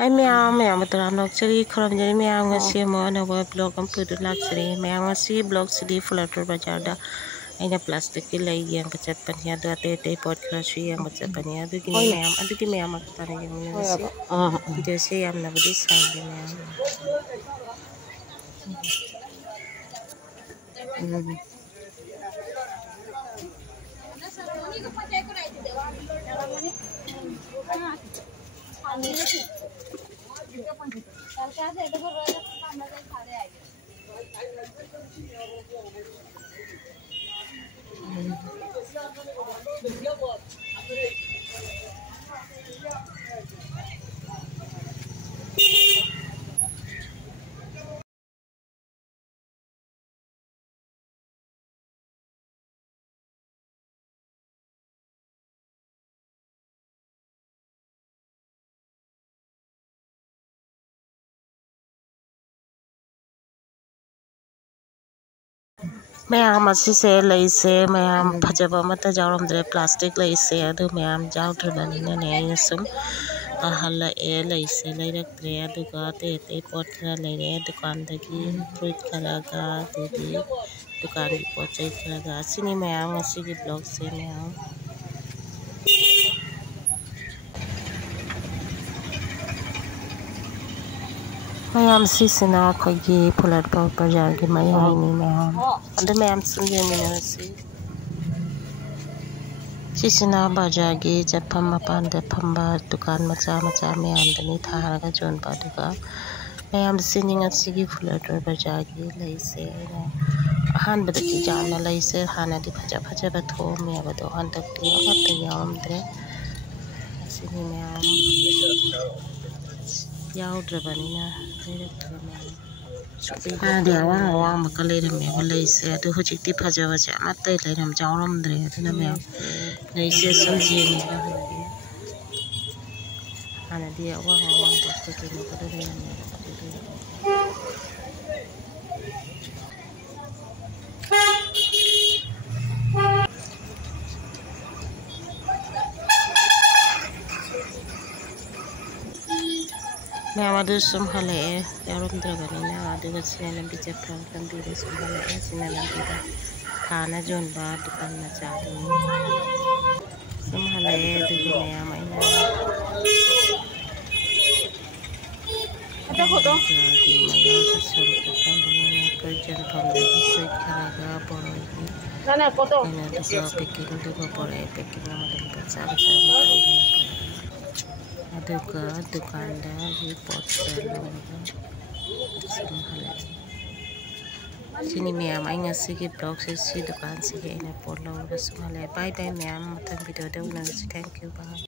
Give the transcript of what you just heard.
Hi ma'am, ma'am betul nak ceri kolam jadi ma'am ngasih mau na web blog am pudu lak ceri ma'am ngasih blog ceri flutter baca ada ini plastik lagi yang kecepatnya ada tete pot kerasi yang kecepatnya ada gini ma'am ada di ma'am aku tanya yang ini ngasih video sih yang nak beri sang ma'am. Ma'am masih saya laise ma'am pajaba mata jauh dari plastik laise adu ma'am jauh terbani nene sum hala laise lairak tre adu ga te pot kara laire dukan dagi fruit kara ga dedi dukan di pocai kara ga sini ma'am masih di blog se ma'am. Ma'am sisina kagi pulat bajar gi maya ini ma'am ada ma'am sungguh minasi sisina bajar gi japam mapan pamba dukan maca ma'am dani thara ga jon paduga ma'am sini ngasi pulat bajar gi laise ahan badaki jamna laise hana di paja batho me abado hantak di amat yamdre sini ma'am Yau drabanina ada awang bakal ada mewah laise ada hujiti paja baca mata itu ada jauh mendre ada namanya laise sunji ni ada dia awang bakal tu ada namanya Ma'am ada sumhale jauh drabanina ada macam yang bisa pelan diri sumhale sini lagi खाना zone बा दुकान में चालू संभाले दुकान में आमाइना ada foto jadi maya kesel kan dengan kerja pembeli koin karaga boroi nana foto ini juga packing juga boleh packing nama dan besar ada ke dukaan dah di pot संभाले sini ma'am ay ngasih ki blog si dukaan sige ina polo rasu malay bye bye ma'am matang video daw na thank you bye.